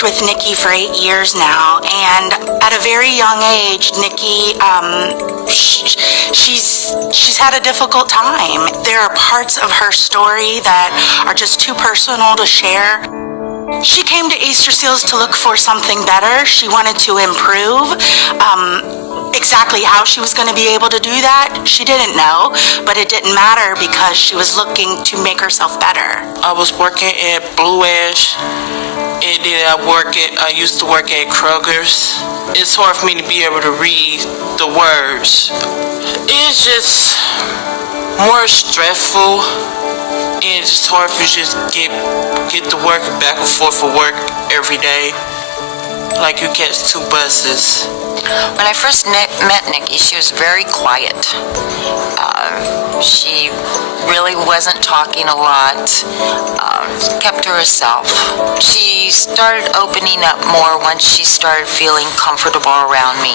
worked with Nikki for 8 years now, and at a very young age, Nikki, she's had a difficult time. There are parts of her story that are just too personal to share. She came to Easter Seals to look for something better. She wanted to improve. Exactly how she was going to be able to do that, she didn't know, but it didn't matter because she was looking to make herself better. I was working at Blue Ash, and then I used to work at Kroger's. It's hard for me to be able to read the words. It's just more stressful, and it's just hard for you just get to work back and forth for work every day. Like you catch 2 buses. When I first met Nikki, she was very quiet. She really wasn't talking a lot, kept to herself. She started opening up more once she started feeling comfortable around me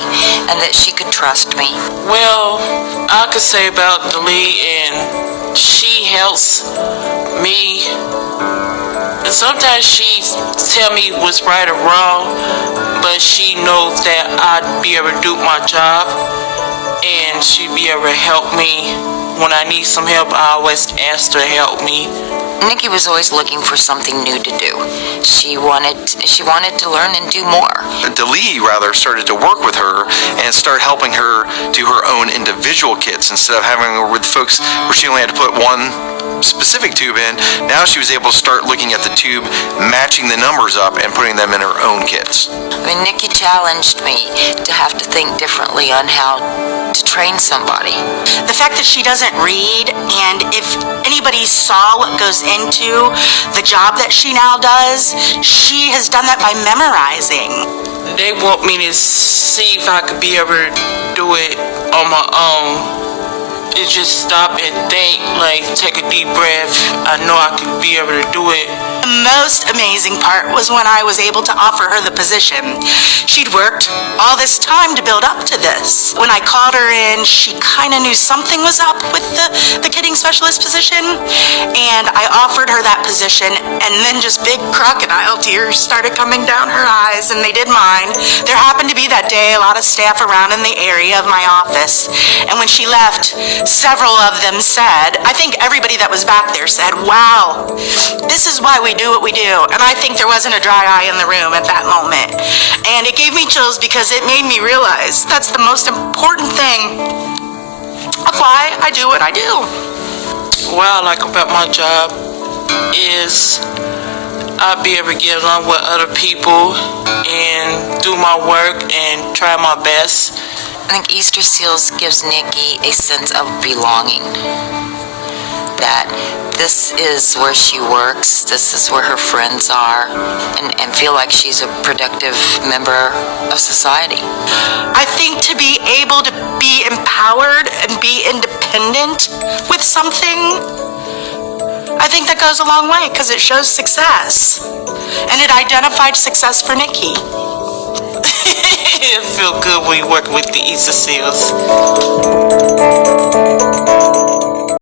and that she could trust me. Well, I could say about Delee, and she helps me. And sometimes she tell me what's right or wrong, but she knows that I'd be able to do my job, and she'd be able to help me. When I need some help, I always ask her to help me. Nikki was always looking for something new to do. She wanted to learn and do more. Delee, rather, started to work with her and start helping her do her own individual kits instead of having her with folks where she only had to put one specific tube in. Now she was able to start looking at the tube, matching the numbers up, and putting them in her own kits. I mean, Nikki challenged me to have to think differently on how to train somebody. The fact that she doesn't read, and if anybody saw what goes into the job that she now does, she has done that by memorizing. They want me to see if I could be able to do it on my own. It's just stop and think, like take a deep breath. I know I could be able to do it. The most amazing part was when I was able to offer her the position. She'd worked all this time to build up to this. When I called her in, she kind of knew something was up with the kidding specialist position, and I offered her that position, and then just big crocodile tears started coming down her eyes, and they did mine. There happened to be that day a lot of staff around in the area of my office, and when she left, several of them said, I think everybody that was back there said, wow, this is why we do what we do. And I think there wasn't a dry eye in the room at that moment. And it gave me chills because it made me realize that's the most important thing of why I do what I do. What I like about my job is I'll be able to get along with other people and do my work and try my best. I think Easter Seals gives Nikki a sense of belonging. That this is where she works, this is where her friends are, and feel like she's a productive member of society. I think to be able to be empowered and be independent with something, I think that goes a long way because it shows success. And it identified success for Nikki. It feels good when you work with the Easter Seals.